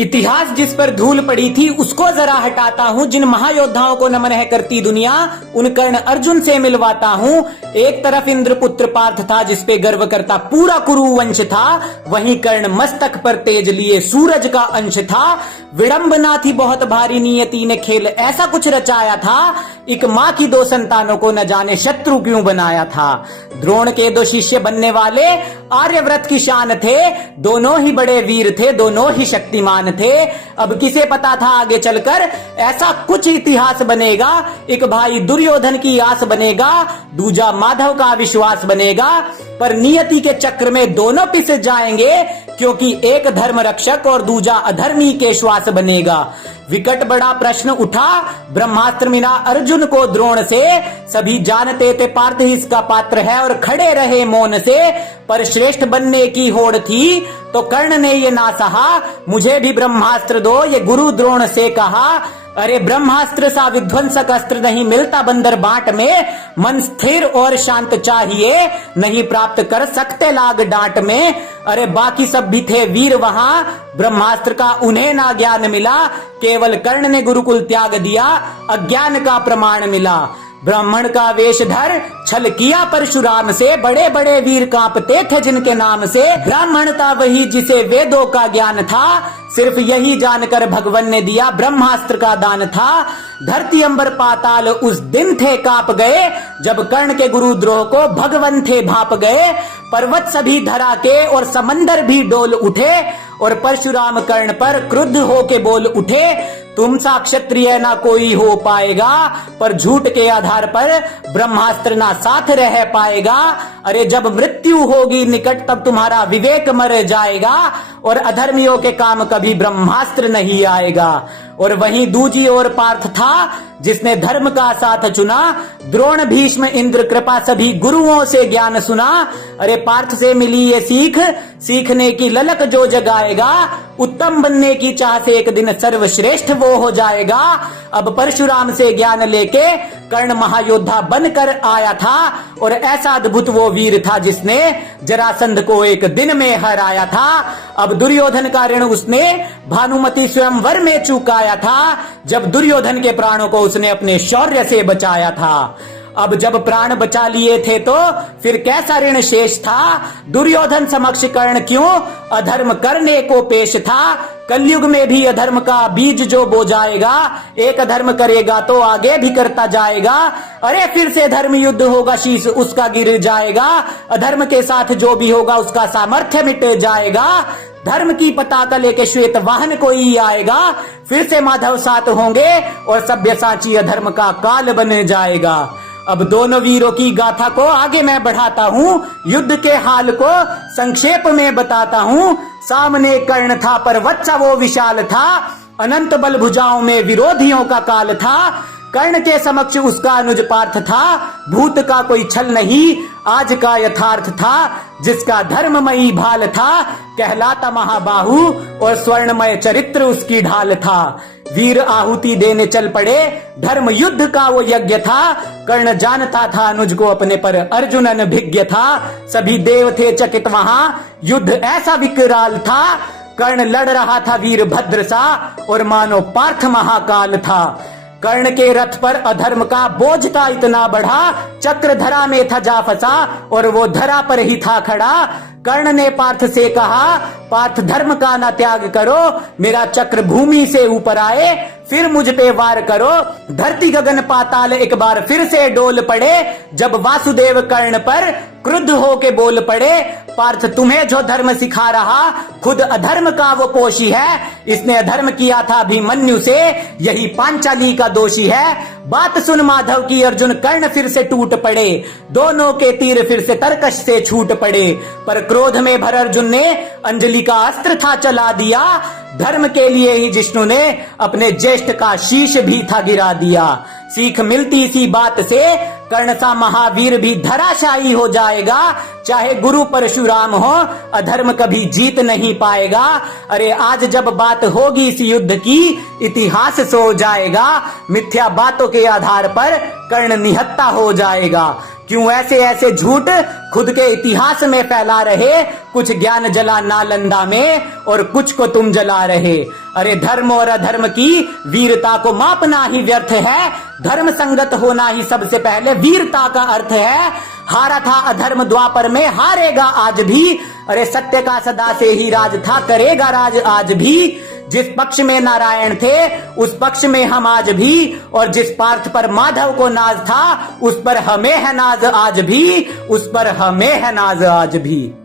इतिहास जिस पर धूल पड़ी थी उसको जरा हटाता हूँ। जिन महायोद्धाओं को नमन है करती दुनिया, उन कर्ण अर्जुन से मिलवाता हूँ। एक तरफ इंद्रपुत्र पार्थ था जिसपे गर्व करता पूरा कुरु वंश था, वहीं कर्ण मस्तक पर तेज लिए सूरज का अंश था। विडंबना थी बहुत भारी, नियति ने खेल ऐसा कुछ रचाया था। एक माँ की दो संतानों को न जाने शत्रु क्यों बनाया था। द्रोण के दो शिष्य बनने वाले आर्यव्रत की शान थे, दोनों ही बड़े वीर थे, दोनों ही शक्तिमान थे। अब किसे पता था आगे चलकर ऐसा कुछ इतिहास बनेगा। एक भाई दुर्योधन की आस बनेगा, दूजा माधव का विश्वास बनेगा। पर नियति के चक्र में दोनों पिस जाएंगे, क्योंकि एक धर्म रक्षक और दूजा अधर्मी के श्वास बनेगा। विकट बड़ा प्रश्न उठा ब्रह्मास्त्र मिला अर्जुन को द्रोण से। सभी जानते थे पार्थ इसका पात्र है और खड़े रहे मौन से। पर श्रेष्ठ बनने की होड़ थी तो कर्ण ने ये ना सहा, मुझे भी ब्रह्मास्त्र दो ये गुरु द्रोण से कहा। अरे ब्रह्मास्त्र सा विध्वंसक अस्त्र नहीं मिलता बंदर बाट में। मन स्थिर और शांत चाहिए, नहीं प्राप्त कर सकते लाग डांट में। अरे बाकी सब भी थे वीर वहां, ब्रह्मास्त्र का उन्हें ना ज्ञान मिला। केवल कर्ण ने गुरुकुल त्याग दिया, अज्ञान का प्रमाण मिला। ब्राह्मण का वेश धर छल किया परशुराम से, बड़े बड़े वीर कांपते थे जिनके नाम से। ब्राह्मण था वही जिसे वेदों का ज्ञान था, सिर्फ यही जानकर भगवान ने दिया ब्रह्मास्त्र का दान था। धरती अंबर पाताल उस दिन थे कांप गए, जब कर्ण के गुरुद्रोह को भगवान थे भाप गए। पर्वत सभी धरा के और समंदर भी डोल उठे, और परशुराम कर्ण पर क्रुद्ध होके बोल उठे। तुम सा क्षत्रिय ना कोई हो पाएगा, पर झूठ के आधार पर ब्रह्मास्त्र ना साथ रह पाएगा। अरे जब मृत्यु होगी निकट तब तुम्हारा विवेक मर जाएगा, और अधर्मियों के काम कभी ब्रह्मास्त्र नहीं आएगा। और वहीं दूजी ओर पार्थ था जिसने धर्म का साथ चुना। द्रोण भीष्म इंद्र कृपा सभी गुरुओं से ज्ञान सुना। अरे पार्थ से मिली ये सीख, सीखने की ललक जो जगाएगा। उत्तम बनने की चाह से एक दिन सर्वश्रेष्ठ वो हो जाएगा। अब परशुराम से ज्ञान लेके कर्ण महायोद्धा बनकर आया था, और ऐसा अद्भुत वो वीर था जिसने जरासंध को एक दिन में हराया था। अब दुर्योधन का ऋण उसने भानुमति स्वयंवर में चुकाया था, जब दुर्योधन के प्राणों को उसने अपने शौर्य से बचाया था। अब जब प्राण बचा लिए थे तो फिर कैसा ऋण शेष था। दुर्योधन समक्ष कर्ण क्यों अधर्म करने को पेश था। कलयुग में भी अधर्म का बीज जो बो जाएगा, एक अधर्म करेगा तो आगे भी करता जाएगा। अरे फिर से धर्म युद्ध होगा, शीश उसका गिर जाएगा। अधर्म के साथ जो भी होगा उसका सामर्थ्य मिट जाएगा। धर्म की पताका लेके श्वेत वाहन कोई आएगा, फिर से माधव साथ होंगे और सभ्यसाची अधर्म का काल बन जाएगा। अब दोनों वीरों की गाथा को आगे मैं बढ़ाता हूँ, युद्ध के हाल को संक्षेप में बताता हूँ। सामने कर्ण था पर वत्सा वो विशाल था, अनंत बल भुजाओं में विरोधियों का काल था। कर्ण के समक्ष उसका अनुज पार्थ था, भूत का कोई छल नहीं आज का यथार्थ था। जिसका धर्ममयी भाल था, कहलाता महाबाहु और स्वर्णमय चरित्र उसकी ढाल था। वीर आहुति देने चल पड़े, धर्म युद्ध का वो यज्ञ था। कर्ण जानता था अनुज को अपने पर अर्जुन अनभिज्ञ था। सभी देव थे चकित वहां, युद्ध ऐसा विकराल था। कर्ण लड़ रहा था वीर भद्र सा, और मानो पार्थ महाकाल था। कर्ण के रथ पर अधर्म का बोझ था इतना बढ़ा, चक्र धरा में था जा फंसा और वो धरा पर ही था खड़ा। कर्ण ने पार्थ से कहा, पार्थ धर्म का ना त्याग करो, मेरा चक्र भूमि से ऊपर आए फिर मुझ पे वार करो। धरती गगन पाताल एक बार फिर से डोल पड़े, जब वासुदेव कर्ण पर क्रुद्ध होके बोल पड़े। पार्थ तुम्हें जो धर्म सिखा रहा, खुद अधर्म का वो पोषी है। इसने अधर्म किया था अभिमन्यु से, यही पांचाली का दोषी है। बात सुन माधव की अर्जुन कर्ण फिर से टूट पड़े, दोनों के तीर फिर से तरकश से छूट पड़े। पर क्रोध में भर अर्जुन ने अंजलि का अस्त्र था चला दिया। धर्म के लिए ही जिष्णु ने अपने ज्येष्ठ का शीश भी था गिरा दिया। सीख मिलती इसी बात से, कर्ण सा महावीर भी धराशायी हो जाएगा। चाहे गुरु परशुराम हो, अधर्म कभी जीत नहीं पाएगा। अरे आज जब बात होगी इस युद्ध की, इतिहास सो जाएगा। मिथ्या बातों के आधार पर कर्ण निहत्ता हो जाएगा। क्यों ऐसे ऐसे झूठ खुद के इतिहास में फैला रहे? कुछ ज्ञान जला नालंदा में और कुछ को तुम जला रहे। अरे धर्म और अधर्म की वीरता को मापना ही व्यर्थ है। धर्म संगत होना ही सबसे पहले वीरता का अर्थ है। हारा था अधर्म द्वापर में, हारेगा आज भी। अरे सत्य का सदा से ही राज था, करेगा राज आज भी। जिस पक्ष में नारायण थे उस पक्ष में हम आज भी, और जिस पार्थ पर माधव को नाज था उस पर हमें है नाज आज भी, उस पर हमें है नाज आज भी।